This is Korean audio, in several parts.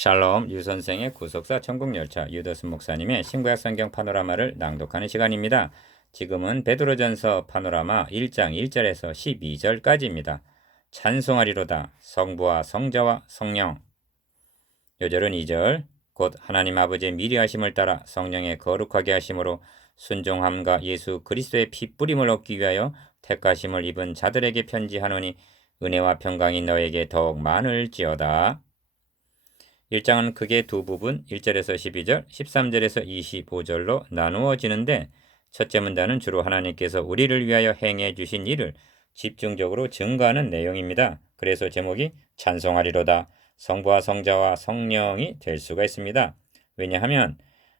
샬롬 유선생의 구속사 천국열차 유더스 목사님의 신구약 성경 파노라마를 낭독하는 시간입니다. 지금은 베드로전서 파노라마 1장 1절에서 12절까지입니다. 찬송하리로다 성부와 성자와 성령. 요절은 2절 곧 하나님 아버지의 미리하심을 따라 성령의 거룩하게 하심으로 순종함과 예수 그리스도의 피 뿌림을 얻기 위하여 택하심을 입은 자들에게 편지하노니 은혜와 평강이 너에게 더욱 많을지어다. 1장은 크게 두 부분 1절에서 12절, 13절에서 25절로 나누어지는데 첫째 문단은 주로 하나님께서 우리를 위하여 행해 주신 일을 집중적으로 증거하는 내용입니다. 그래서 제목이 찬송하리로다 성부와 성자와 성령이 될 수가 있습니다. 왜냐하면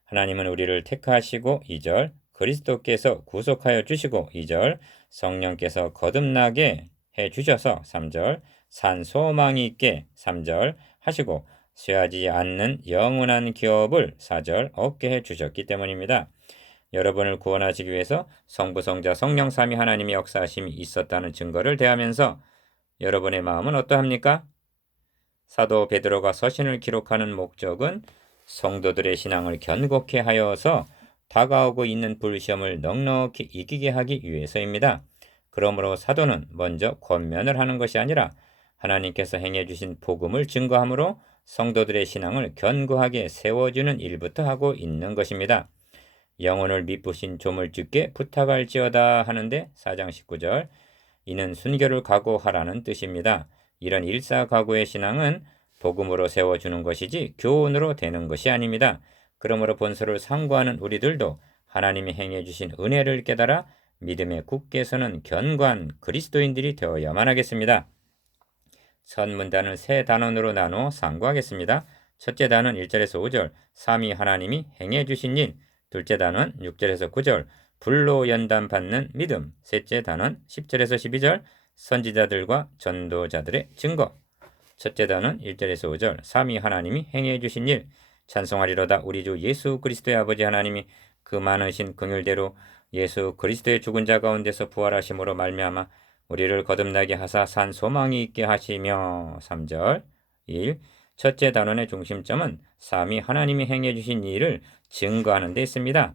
하나님은 우리를 택하시고 2절 그리스도께서 구속하여 주시고 2절 성령께서 거듭나게 해 주셔서 3절 산 소망이 있게 3절 하시고 쇠하지 않는 영원한 기업을 4절 얻게 해 주셨기 때문입니다. 여러분을 구원하시기 위해서 성부, 성자, 성령 삼위 하나님의 역사하심이 있었다는 증거를 대하면서 여러분의 마음은 어떠합니까? 사도 베드로가 서신을 기록하는 목적은 성도들의 신앙을 견고케 하여서 다가오고 있는 불시험을 넉넉히 이기게 하기 위해서입니다. 그러므로 사도는 먼저 권면을 하는 것이 아니라 하나님께서 행해 주신 복음을 증거함으로 성도들의 신앙을 견고하게 세워주는 일부터 하고 있는 것입니다. 영혼을 미쁘신 조물주께 부탁할지어다 하는데 4장 19절 이는 순교를 각오하라는 뜻입니다. 이런 일사각오의 신앙은 복음으로 세워주는 것이지 교훈으로 되는 것이 아닙니다. 그러므로 본서를 상고하는 우리들도 하나님이 행해 주신 은혜를 깨달아 믿음에 굳게 서는 견고한 그리스도인들이 되어야만 하겠습니다. 첫 문단을 세 단원으로 나누어 상고하겠습니다. 첫째 단원 1절에서 5절 삼위 하나님이 행해 주신 일. 둘째 단원 6절에서 9절 불로 연단받는 믿음. 셋째 단원 10절에서 12절 선지자들과 전도자들의 증거. 첫째 단원 1절에서 5절 삼위 하나님이 행해 주신 일. 찬송하리로다 우리 주 예수 그리스도의 아버지 하나님이 그 많으신 긍휼대로 예수 그리스도의 죽은 자 가운데서 부활하심으로 말미암아 우리를 거듭나게 하사 산 소망이 있게 하시며 3절 1. 첫째 단원의 중심점은 삼위 하나님이 행해 주신 일을 증거하는 데 있습니다.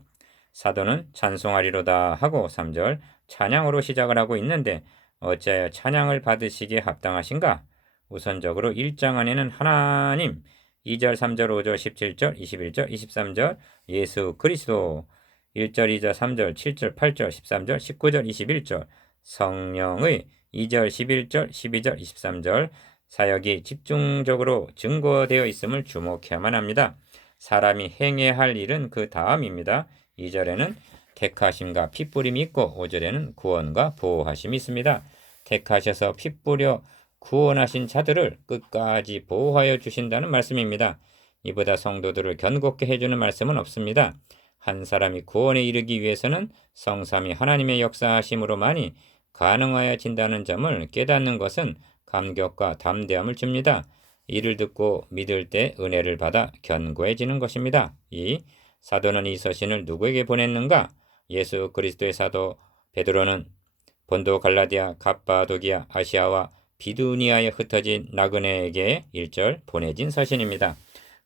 사도는 찬송하리로다 하고 3절 찬양으로 시작을 하고 있는데 어찌하여 찬양을 받으시기에 합당하신가? 우선적으로 1장 안에는 하나님 2절, 3절, 5절, 17절, 21절, 23절 예수 그리스도 1절, 2절, 3절, 7절, 8절, 13절, 19절, 21절 성령의 2절, 11절, 12절, 23절 사역이 집중적으로 증거되어 있음을 주목해야만 합니다. 사람이 행해야 할 일은 그 다음입니다. 2절에는 택하심과 핏뿌림이 있고 5절에는 구원과 보호하심이 있습니다. 택하셔서 핏뿌려 구원하신 자들을 끝까지 보호하여 주신다는 말씀입니다. 이보다 성도들을 견고케 해주는 말씀은 없습니다. 한 사람이 구원에 이르기 위해서는 성삼위 하나님의 역사하심으로만이 가능하여진다는 점을 깨닫는 것은 감격과 담대함을 줍니다. 이를 듣고 믿을 때 은혜를 받아 견고해지는 것입니다. 2. 사도는 이 서신을 누구에게 보냈는가? 예수 그리스도의 사도 베드로는 본도 갈라디아, 갑바도기아, 아시아와 비두니아에 흩어진 나그네에게 1절 보내진 서신입니다.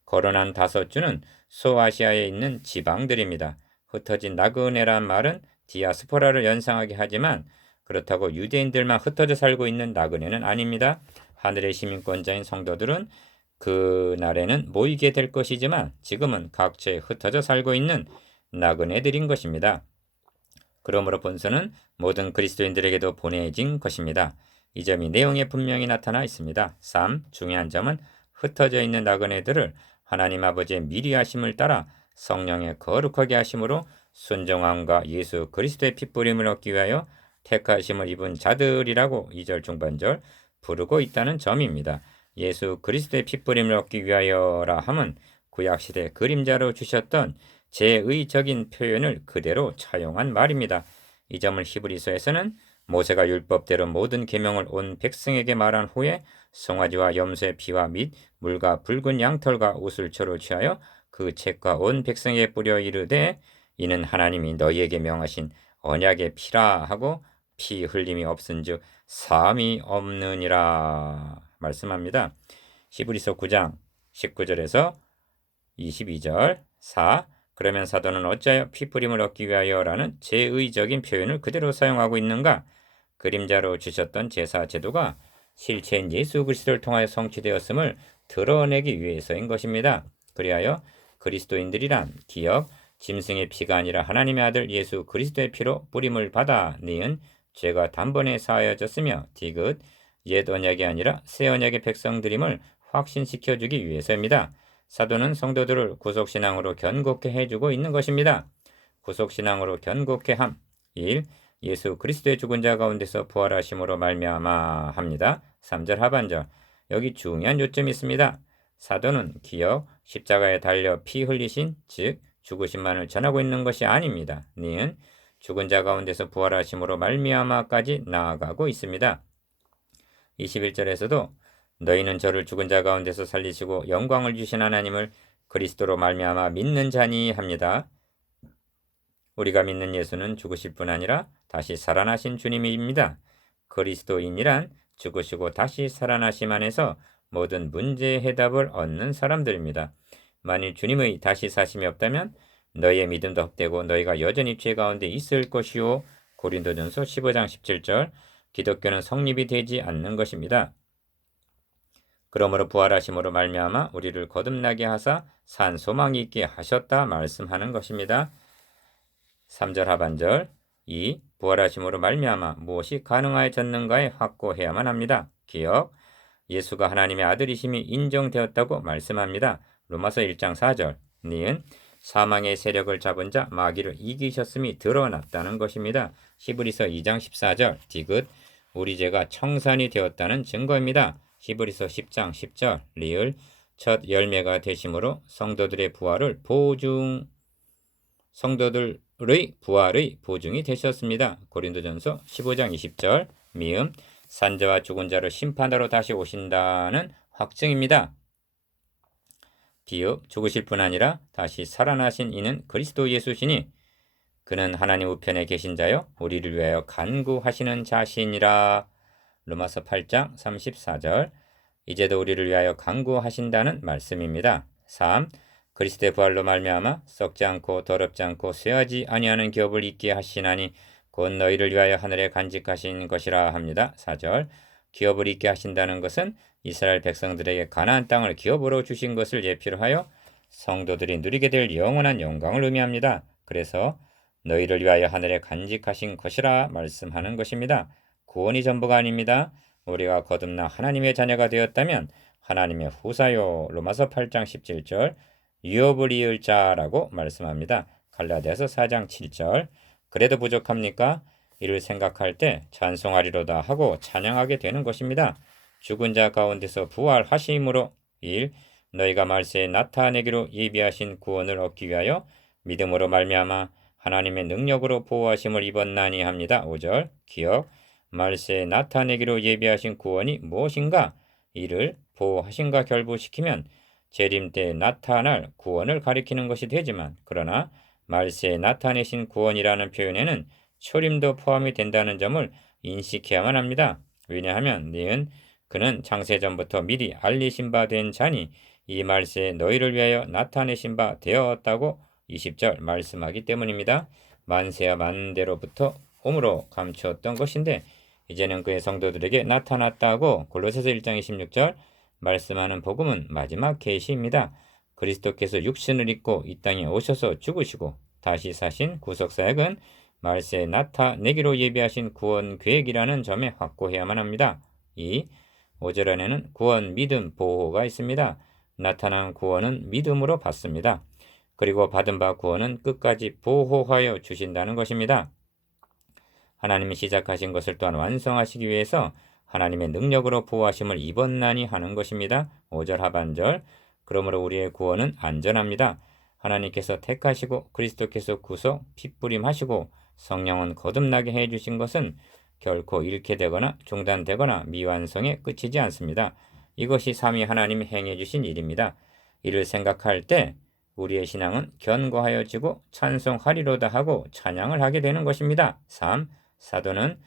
거론한 5주는 소아시아에 있는 지방들입니다. 흩어진 나그네란 말은 디아스포라를 연상하게 하지만 그렇다고 유대인들만 흩어져 살고 있는 나그네는 아닙니다. 하늘의 시민권자인 성도들은 그날에는 모이게 될 것이지만 지금은 각처에 흩어져 살고 있는 나그네들인 것입니다. 그러므로 본서는 모든 그리스도인들에게도 보내진 것입니다. 이 점이 내용에 분명히 나타나 있습니다. 3. 중요한 점은 흩어져 있는 나그네들을 하나님 아버지의 미리하심을 따라 성령의 거룩하게 하심으로 순종함과 예수 그리스도의 핏뿌림을 얻기 위하여 택하심을 입은 자들이라고 2절 중반절 부르고 있다는 점입니다. 예수 그리스도의 핏뿌림을 얻기 위하여라 함은 구약시대 그림자로 주셨던 제의적인 표현을 그대로 차용한 말입니다. 이 점을 히브리서에서는 모세가 율법대로 모든 계명을 온 백성에게 말한 후에 송아지와 염소의 피와 및 물과 붉은 양털과 우슬초를 취하여 그 책과 온 백성에게 뿌려 이르되 이는 하나님이 너희에게 명하신 언약의 피라 하고 피 흘림이 없은즉 사함이 없느니라 말씀합니다. 히브리서 9장 19절에서 22절. 4. 그러면 사도는 어찌하여 피뿌림을 얻기 위하여라는 제의적인 표현을 그대로 사용하고 있는가? 그림자로 주셨던 제사 제도가 실체인 예수 그리스도를 통하여 성취되었음을 드러내기 위해서인 것입니다. 그리하여 그리스도인들이란 기억, 짐승의 피가 아니라 하나님의 아들 예수 그리스도의 피로 뿌림을 받아 니은 죄가 단번에 사하여졌으며 디귿 옛 언약이 아니라 새 언약의 백성들임을 확신시켜주기 위해서입니다. 사도는 성도들을 구속신앙으로 견고케 해주고 있는 것입니다. 구속신앙으로 견고케 함. 1. 예수 그리스도의 죽은 자 가운데서 부활하심으로 말미암아 합니다. 3절 하반절. 여기 중요한 요점이 있습니다. 사도는 기억, 십자가에 달려 피 흘리신 즉 죽으심만을 전하고 있는 것이 아닙니다. 니은 죽은 자 가운데서 부활하심으로 말미암아까지 나아가고 있습니다. 21절에서도 너희는 저를 죽은 자 가운데서 살리시고 영광을 주신 하나님을 그리스도로 말미암아 믿는 자니 합니다. 우리가 믿는 예수는 죽으실 뿐 아니라 다시 살아나신 주님입니다. 그리스도인이란 죽으시고 다시 살아나심 안에서 모든 문제의 해답을 얻는 사람들입니다. 만일 주님의 다시 사심이 없다면 너희의 믿음도 헛되고 너희가 여전히 죄 가운데 있을 것이요. 고린도전서 15장 17절. 기독교는 성립이 되지 않는 것입니다. 그러므로 부활하심으로 말미암아 우리를 거듭나게 하사 산 소망이 있게 하셨다 말씀하는 것입니다. 3절 하반절. 2. 부활하심으로 말미암아 무엇이 가능하여졌는가에 확고해야만 합니다. 기억. 예수가 하나님의 아들이심이 인정되었다고 말씀합니다. 로마서 1장 4절. 니은 사망의 세력을 잡은 자 마귀를 이기셨음이 드러났다는 것입니다. 히브리서 2장 14절. 디귿 우리 죄가 청산이 되었다는 증거입니다. 히브리서 10장 10절. 리을 첫 열매가 되심으로 성도들의 부활의 보증이 되셨습니다. 고린도전서 15장 20절. 미음 산자와 죽은 자를 심판하러 다시 오신다는 확증입니다. 비읍 죽으실 뿐 아니라 다시 살아나신 이는 그리스도 예수시니 그는 하나님 우편에 계신 자요 우리를 위하여 간구하시는 자신이라. 로마서 8장 34절. 이제도 우리를 위하여 간구하신다는 말씀입니다. 3. 그리스도의 부활로 말미암아 썩지 않고 더럽지 않고 쇠하지 아니하는 기업을 있게 하시나니 곧 너희를 위하여 하늘에 간직하신 것이라 합니다. 4절. 기업을 있게 하신다는 것은 이스라엘 백성들에게 가나안 땅을 기업으로 주신 것을 예표로 하여 성도들이 누리게 될 영원한 영광을 의미합니다. 그래서 너희를 위하여 하늘에 간직하신 것이라 말씀하는 것입니다. 구원이 전부가 아닙니다. 우리가 거듭나 하나님의 자녀가 되었다면 하나님의 후사요. 로마서 8장 17절. 유업을 이을 자라고 말씀합니다. 갈라디아서 4장 7절. 그래도 부족합니까? 이를 생각할 때 찬송하리로다 하고 찬양하게 되는 것입니다. 죽은 자 가운데서 부활하심으로 1. 너희가 말세에 나타내기로 예비하신 구원을 얻기 위하여 믿음으로 말미암아 하나님의 능력으로 보호하심을 입었나니 합니다. 5절. 기억. 말세에 나타내기로 예비하신 구원이 무엇인가? 이를 보호하심과 결부시키면 재림 때 나타날 구원을 가리키는 것이 되지만 그러나 말세에 나타내신 구원이라는 표현에는 초림도 포함이 된다는 점을 인식해야만 합니다. 왜냐하면 니은 그는 창세전부터 미리 알리신 바 된 자니 이 말세에 너희를 위하여 나타내신 바 되었다고 20절 말씀하기 때문입니다. 만세야 만대로부터 옴으로 감추었던 것인데 이제는 그의 성도들에게 나타났다고 골로새서 1장 26절 말씀하는 복음은 마지막 계시입니다. 그리스도께서 육신을 입고 이 땅에 오셔서 죽으시고 다시 사신 구속사역은 말세에 나타내기로 예비하신 구원 계획이라는 점에 확고해야만 합니다. 2. 5절 안에는 구원, 믿음, 보호가 있습니다. 나타난 구원은 믿음으로 받습니다. 그리고 받은 바 구원은 끝까지 보호하여 주신다는 것입니다. 하나님이 시작하신 것을 또한 완성하시기 위해서 하나님의 능력으로 보호하심을 입었나니 하는 것입니다. 5절 하반절. 그러므로 우리의 구원은 안전합니다. 하나님께서 택하시고 그리스도께서 구속, 핏부림하시고 성령은 거듭나게 해주신 것은 결코 잃게 되거나 중단되거나 미완성에 그치지 않습니다. 이것이 삼위 하나님이 행해주신 일입니다. 이를 생각할 때 우리의 신앙은 견고하여지고 찬송하리로다 하고 찬양을 하게 되는 것입니다. 3. 사도는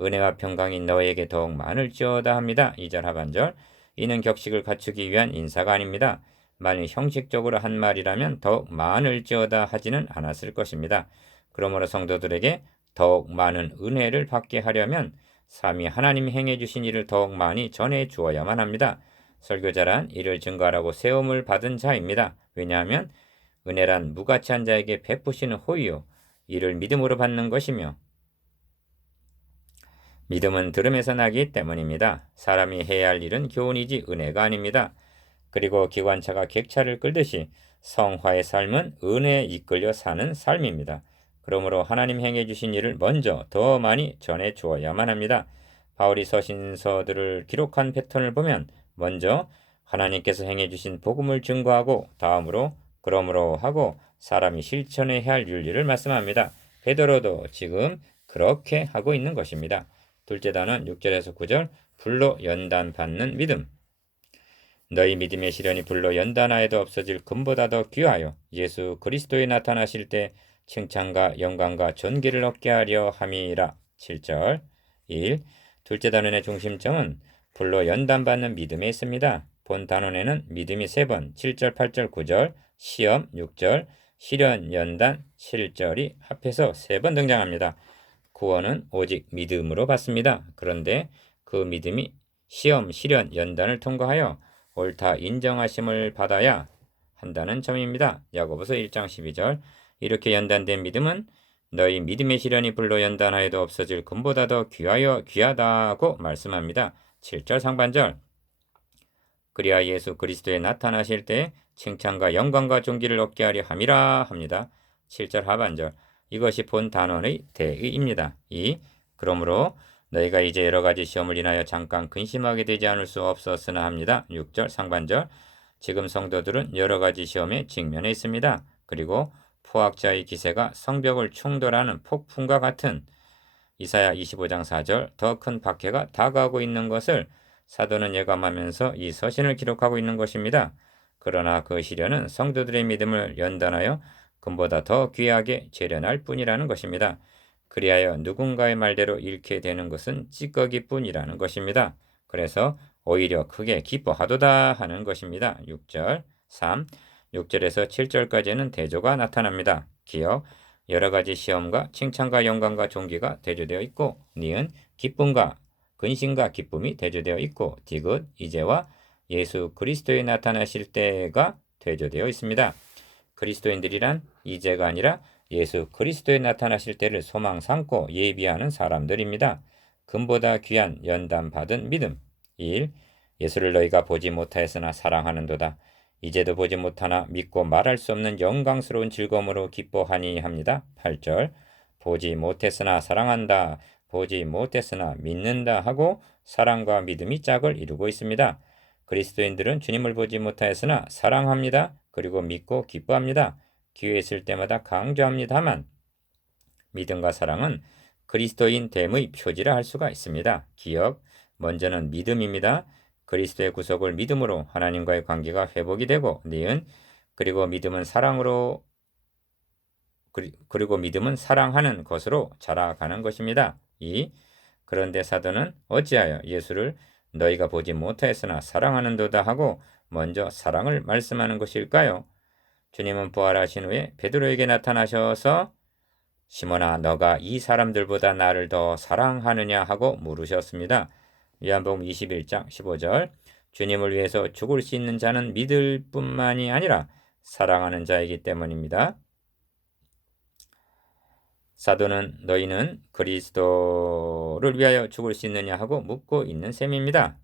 은혜와 평강이 너에게 더욱 많을지어다 합니다. 2절 하반절. 이는 격식을 갖추기 위한 인사가 아닙니다. 만일 형식적으로 한 말이라면 더욱 많을지어다 하지는 않았을 것입니다. 그러므로 성도들에게 더욱 많은 은혜를 받게 하려면 삼위 하나님이 행해 주신 일을 더욱 많이 전해 주어야만 합니다. 설교자란 이를 증거하라고 세움을 받은 자입니다. 왜냐하면 은혜란 무가치한 자에게 베푸시는 호의요 이를 믿음으로 받는 것이며 믿음은 들음에서 나기 때문입니다. 사람이 해야 할 일은 교훈이지 은혜가 아닙니다. 그리고 기관차가 객차를 끌듯이 성화의 삶은 은혜에 이끌려 사는 삶입니다. 그러므로 하나님 행해 주신 일을 먼저 더 많이 전해 주어야만 합니다. 바울이 서신서들을 기록한 패턴을 보면 먼저 하나님께서 행해 주신 복음을 증거하고 다음으로 그러므로 하고 사람이 실천해야 할 윤리를 말씀합니다. 베드로도 지금 그렇게 하고 있는 것입니다. 둘째 단원 6절에서 9절 불로 연단 받는 믿음. 너희 믿음의 시련이 불로 연단하여도 없어질 금보다 더 귀하여 예수 그리스도에 나타나실 때 칭찬과 영광과 존귀를 얻게 하려 함이라. 7절 1. 둘째 단원의 중심점은 불로 연단받는 믿음에 있습니다. 본 단원에는 믿음이 3번 7절 8절 9절 시험 6절 시련 연단 7절이 합해서 3번 등장합니다. 구원은 오직 믿음으로 받습니다. 그런데 그 믿음이 시험, 시련, 연단을 통과하여 옳다 인정하심을 받아야 한다는 점입니다. 야고보서 1장 12절 이렇게 연단된 믿음은 너희 믿음의 시련이 불로 연단하여도 없어질 금보다 더 귀하다고 말씀합니다. 7절 상반절 그리하 예수 그리스도에 나타나실 때 칭찬과 영광과 존귀를 얻게 하려 함이라 합니다. 7절 하반절 이것이 본 단원의 대의입니다. 2. 그러므로 너희가 이제 여러 가지 시험을 인하여 잠깐 근심하게 되지 않을 수 없었으나 합니다. 6절 상반절 지금 성도들은 여러 가지 시험에 직면해 있습니다. 그리고 포악자의 기세가 성벽을 충돌하는 폭풍과 같은 이사야 25장 4절 더 큰 박해가 다가오고 있는 것을 사도는 예감하면서 이 서신을 기록하고 있는 것입니다. 그러나 그 시련은 성도들의 믿음을 연단하여 금보다 더 귀하게 재련할 뿐이라는 것입니다. 그리하여 누군가의 말대로 잃게 되는 것은 찌꺼기뿐이라는 것입니다. 그래서 오히려 크게 기뻐하도다 하는 것입니다. 6절 3. 6절에서 7절까지는 대조가 나타납니다. 기억 여러 가지 시험과 칭찬과 영광과 존귀가 대조되어 있고 니은 기쁨과 근심과 기쁨이 대조되어 있고 디귿 이제와 예수 그리스도에 나타나실 때가 대조되어 있습니다. 그리스도인들이란 이제가 아니라 예수 그리스도에 나타나실 때를 소망 삼고 예비하는 사람들입니다. 금보다 귀한 연단받은 믿음 1. 예수를 너희가 보지 못하였으나 사랑하는도다. 이제도 보지 못하나 믿고 말할 수 없는 영광스러운 즐거움으로 기뻐하니 합니다. 8절 보지 못했으나 사랑한다. 보지 못했으나 믿는다 하고 사랑과 믿음이 짝을 이루고 있습니다. 그리스도인들은 주님을 보지 못하였으나 사랑합니다. 그리고 믿고 기뻐합니다. 기회 있을 때마다 강조합니다만 믿음과 사랑은 그리스도인 됨의 표지라 할 수가 있습니다. 기억, 먼저는 믿음입니다. 그리스도의 구속을 믿음으로 하나님과의 관계가 회복이 되고 니은 그리고 믿음은 사랑으로 그리고 믿음은 사랑하는 것으로 자라가는 것입니다. 2. 그런데 사도는 어찌하여 예수를 너희가 보지 못하였으나 사랑하는도다 하고 먼저 사랑을 말씀하는 것일까요? 주님은 부활하신 후에 베드로에게 나타나셔서 시몬아 너가 이 사람들보다 나를 더 사랑하느냐 하고 물으셨습니다. 요한복음 21장 15절 주님을 위해서 죽을 수 있는 자는 믿을 뿐만이 아니라 사랑하는 자이기 때문입니다. 사도는 너희는 그리스도를 위하여 죽을 수 있느냐 하고 묻고 있는 셈입니다.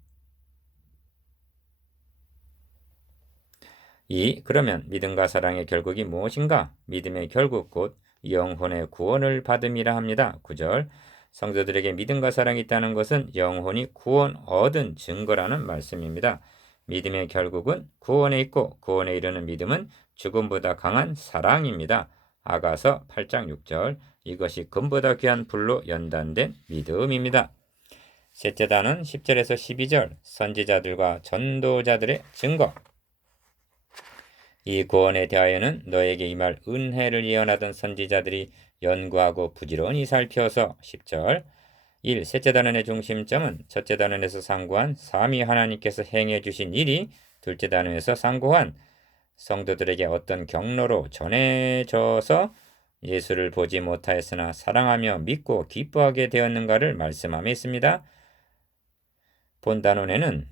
그러면 믿음과 사랑의 결국이 무엇인가? 믿음의 결국 곧 영혼의 구원을 받음이라 합니다. 9절 성도들에게 믿음과 사랑이 있다는 것은 영혼이 구원 얻은 증거라는 말씀입니다. 믿음의 결국은 구원에 있고 구원에 이르는 믿음은 죽음보다 강한 사랑입니다. 아가서 8장 6절 이것이 금보다 귀한 불로 연단된 믿음입니다. 셋째 단은 10절에서 12절 선지자들과 전도자들의 증거 이 구원에 대하여는 너에게 임할 은혜를 예언하던 선지자들이 연구하고 부지런히 살펴서 10절 1. 셋째 단원의 중심점은 첫째 단원에서 상고한 삼위 하나님께서 행해 주신 일이 둘째 단원에서 상고한 성도들에게 어떤 경로로 전해져서 예수를 보지 못하였으나 사랑하며 믿고 기뻐하게 되었는가를 말씀함에 있습니다. 본 단원에는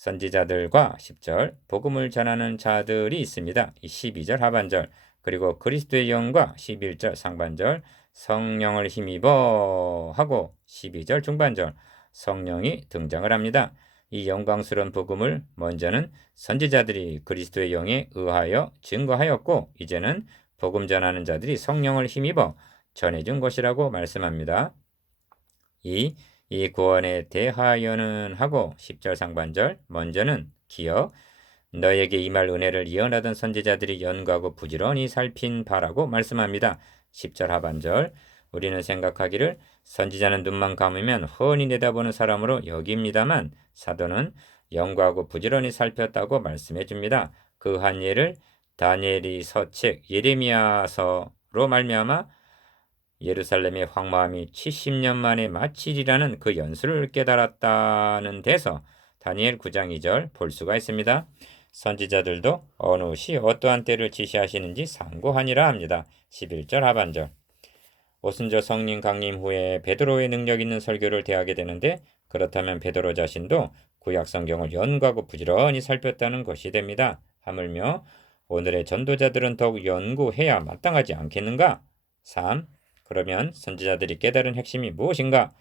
선지자들과 10절 복음을 전하는 자들이 있습니다. 12절 하반절 그리고 그리스도의 영과 11절 상반절 성령을 힘입어 하고 12절 중반절 성령이 등장을 합니다. 이 영광스러운 복음을 먼저는 선지자들이 그리스도의 영에 의하여 증거하였고 이제는 복음 전하는 자들이 성령을 힘입어 전해준 것이라고 말씀합니다. 이 구원에 대하여는 하고 10절 상반절 먼저는 기어 너에게 임할 은혜를 예언하던 선지자들이 연구하고 부지런히 살핀 바라고 말씀합니다. 10절 하반절 우리는 생각하기를 선지자는 눈만 감으면 훤히 내다보는 사람으로 여깁니다만 사도는 연구하고 부지런히 살폈다고 말씀해 줍니다. 그 한 예를 다니엘이 서책 예레미야서로 말미암아 예루살렘의 황무함이 70년 만에 마치리라는 그 연수를 깨달았다는 데서 다니엘 9장 2절 볼 수가 있습니다. 선지자들도 어느 시 어떠한 때를 지시하시는지 상고하니라 합니다. 11절 하반절 오순절 성령 강림 후에 베드로의 능력 있는 설교를 대하게 되는데 그렇다면 베드로 자신도 구약 성경을 연구하고 부지런히 살폈다는 것이 됩니다. 하물며 오늘의 전도자들은 더욱 연구해야 마땅하지 않겠는가? 3. 그러면 선지자들이 깨달은 핵심이 무엇인가?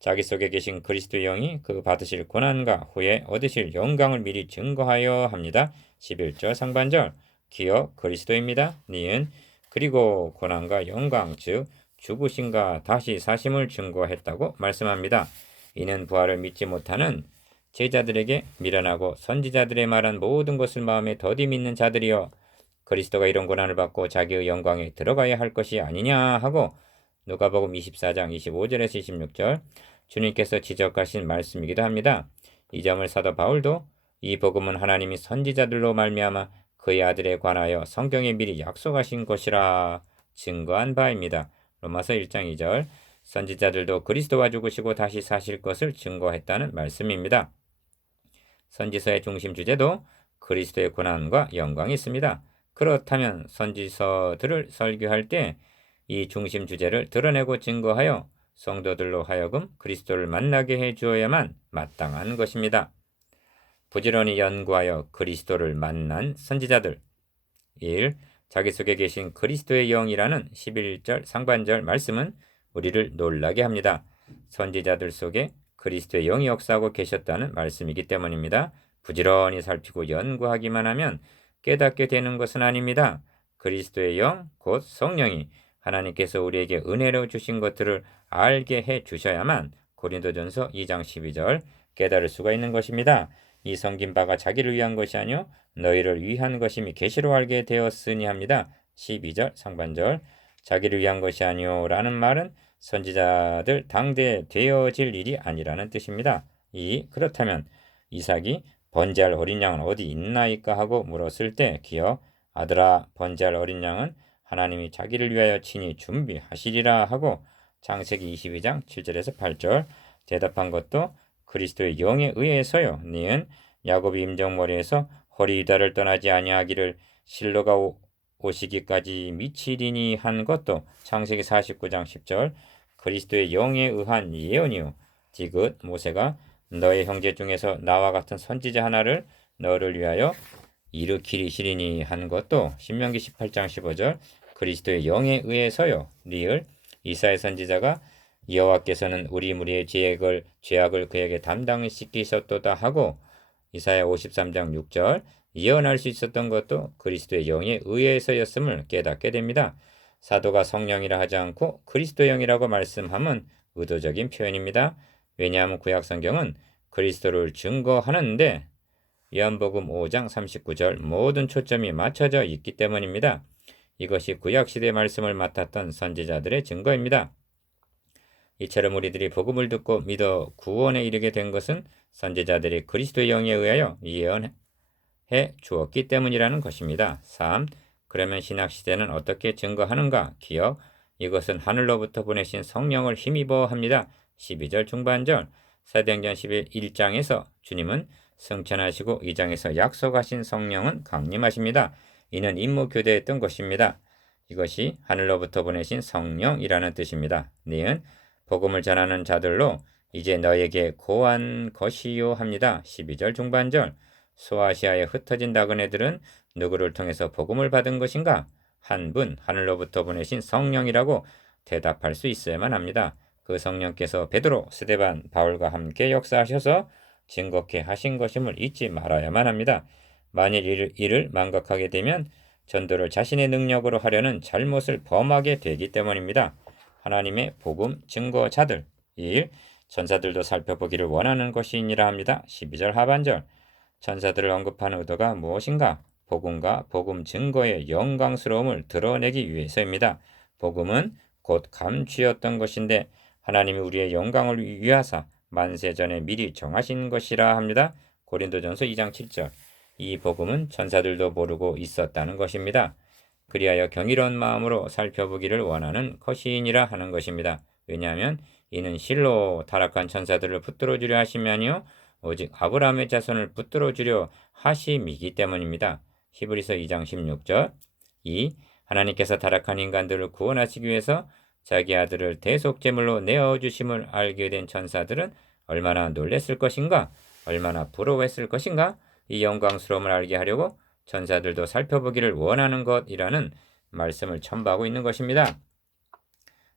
자기 속에 계신 그리스도의 영이 그 받으실 고난과 후에 얻으실 영광을 미리 증거하여 합니다. 11절 상반절 기어 그리스도입니다. 니은 그리고 고난과 영광 즉 죽으심과 다시 사심을 증거했다고 말씀합니다. 이는 부활을 믿지 못하는 제자들에게 미련하고 선지자들의 말한 모든 것을 마음에 더디 믿는 자들이여 그리스도가 이런 고난을 받고 자기의 영광에 들어가야 할 것이 아니냐 하고 누가복음 24장 25절에서 26절 주님께서 지적하신 말씀이기도 합니다. 이 점을 사도 바울도 이 복음은 하나님이 선지자들로 말미암아 그의 아들에 관하여 성경에 미리 약속하신 것이라 증거한 바입니다. 로마서 1장 2절 선지자들도 그리스도와 죽으시고 다시 사실 것을 증거했다는 말씀입니다. 선지서의 중심 주제도 그리스도의 고난과 영광이 있습니다. 그렇다면 선지서들을 설교할 때 이 중심 주제를 드러내고 증거하여 성도들로 하여금 그리스도를 만나게 해 주어야만 마땅한 것입니다. 부지런히 연구하여 그리스도를 만난 선지자들 1. 자기 속에 계신 그리스도의 영이라는 11절 상반절 말씀은 우리를 놀라게 합니다. 선지자들 속에 그리스도의 영이 역사하고 계셨다는 말씀이기 때문입니다. 부지런히 살피고 연구하기만 하면 깨닫게 되는 것은 아닙니다. 그리스도의 영, 곧 성령이 하나님께서 우리에게 은혜로 주신 것들을 알게 해 주셔야만 고린도전서 2장 12절 깨달을 수가 있는 것입니다. 이 섬긴 바가 자기를 위한 것이 아니요 너희를 위한 것임이 계시로 알게 되었으니 합니다. 12절 상반절 자기를 위한 것이 아니요 라는 말은 선지자들 당대에 되어질 일이 아니라는 뜻입니다. 그렇다면 이삭이 번제할 어린 양은 어디 있나이까 하고 물었을 때 기어 아들아 번제할 어린 양은 하나님이 자기를 위하여 친히 준비하시리라 하고 창세기 22장 7절에서 8절 대답한 것도 그리스도의 영에 의해서요. 니은 야곱이 임종머리에서 허리 유다를 떠나지 아니하기를 실로가 오시기까지 미치리니 한 것도 창세기 49장 10절 그리스도의 영에 의한 예언이요. 디귿 모세가 너의 형제 중에서 나와 같은 선지자 하나를 너를 위하여 일으키리시리니 한 것도 신명기 18장 15절 그리스도의 영에 의해서요. 리을 이사야 선지자가 여호와께서는 우리 무리의 죄악을 그에게 담당시키셨도다 하고 이사야 53장 6절 예언할 수 있었던 것도 그리스도의 영에 의해서였음을 깨닫게 됩니다. 사도가 성령이라 하지 않고 그리스도의 영이라고 말씀함은 의도적인 표현입니다. 왜냐하면 구약 성경은 그리스도를 증거하는데 요한복음 5장 39절 모든 초점이 맞춰져 있기 때문입니다. 이것이 구약시대 말씀을 맡았던 선지자들의 증거입니다. 이처럼 우리들이 복음을 듣고 믿어 구원에 이르게 된 것은 선지자들이 그리스도의 영에 의하여 예언해 주었기 때문이라는 것입니다. 3. 그러면 신학시대는 어떻게 증거하는가? 기억 이것은 하늘로부터 보내신 성령을 힘입어 합니다. 12절 중반절 사도행전 11장에서 주님은 승천하시고 2장에서 약속하신 성령은 강림하십니다. 이는 임무 교대했던 것입니다. 이것이 하늘로부터 보내신 성령이라는 뜻입니다. 니은 복음을 전하는 자들로 이제 너에게 고한 것이요 합니다. 12절 중반절 소아시아에 흩어진 나그네들은 누구를 통해서 복음을 받은 것인가? 한 분 하늘로부터 보내신 성령이라고 대답할 수 있어야만 합니다. 그 성령께서 베드로, 스데반, 바울과 함께 역사하셔서 증거케 하신 것임을 잊지 말아야만 합니다. 만일 이를 망각하게 되면 전도를 자신의 능력으로 하려는 잘못을 범하게 되기 때문입니다. 하나님의 복음 증거자들 1. 전사들도 살펴보기를 원하는 것이니라 합니다. 12절 하반절 전사들을 언급하는 의도가 무엇인가? 복음과 복음 증거의 영광스러움을 드러내기 위해서입니다. 복음은 곧 감추었던 것인데 하나님이 우리의 영광을 위하사 만세전에 미리 정하신 것이라 합니다. 고린도전서 2장 7절 이 복음은 천사들도 모르고 있었다는 것입니다. 그리하여 경이로운 마음으로 살펴보기를 원하는 것이니라 하는 것입니다. 왜냐하면 이는 실로 타락한 천사들을 붙들어 주려 하심이 아니요 오직 아브라함의 자손을 붙들어 주려 하심이기 때문입니다. 히브리서 2장 16절 2. 하나님께서 타락한 인간들을 구원하시기 위해서 자기 아들을 대속제물로 내어주심을 알게 된 천사들은 얼마나 놀랬을 것인가? 얼마나 부러워했을 것인가? 이 영광스러움을 알게 하려고 천사들도 살펴보기를 원하는 것이라는 말씀을 첨부하고 있는 것입니다.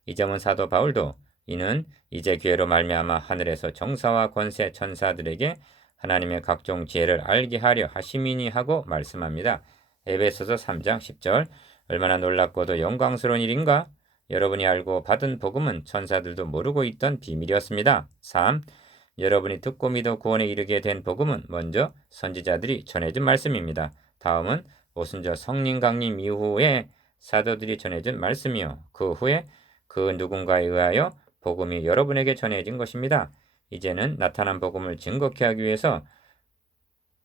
이 점은 사도 바울도 이는 이제 기회로 말미암아 하늘에서 정사와 권세 천사들에게 하나님의 각종 지혜를 알게 하려 하심이니 하고 말씀합니다. 에베소서 3장 10절 얼마나 놀랍고도 영광스러운 일인가? 여러분이 알고 받은 복음은 천사들도 모르고 있던 비밀이었습니다. 3. 여러분이 듣고 믿어 구원에 이르게 된 복음은 먼저 선지자들이 전해준 말씀입니다. 다음은 오순절 성령 강림 이후에 사도들이 전해준 말씀이요. 그 후에 그 누군가에 의하여 복음이 여러분에게 전해진 것입니다. 이제는 나타난 복음을 증거케 하기 위해서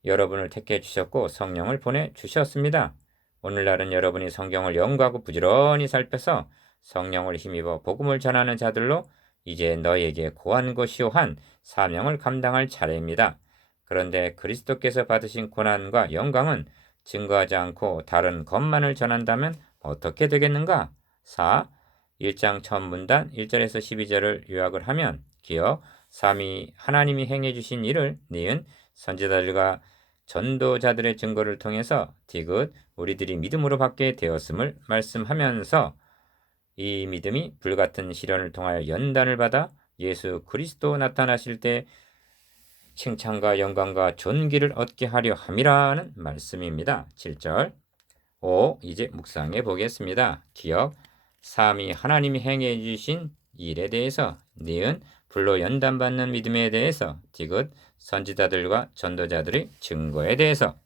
여러분을 택해 주셨고 성령을 보내주셨습니다. 오늘날은 여러분이 성경을 연구하고 부지런히 살펴서 성령을 힘입어 복음을 전하는 자들로 이제 너에게 고한 것이요 한 사명을 감당할 차례입니다. 그런데 그리스도께서 받으신 고난과 영광은 증거하지 않고 다른 것만을 전한다면 어떻게 되겠는가? 4. 1장 첫 문단 1절에서 12절을 요약을 하면 기억 삼위 하나님이 행해 주신 일을 니은 선지자들과 전도자들의 증거를 통해서 디귿 우리들이 믿음으로 받게 되었음을 말씀하면서 이 믿음이 불같은 시련을 통하여 연단을 받아 예수 그리스도 나타나실 때 칭찬과 영광과 존귀를 얻게 하려 함이라는 말씀입니다. 7절 5. 이제 묵상해 보겠습니다. 기억 삼위 하나님이 행해 주신 일에 대해서 니은 불로 연단받는 믿음에 대해서 디귿 선지자들과 전도자들의 증거에 대해서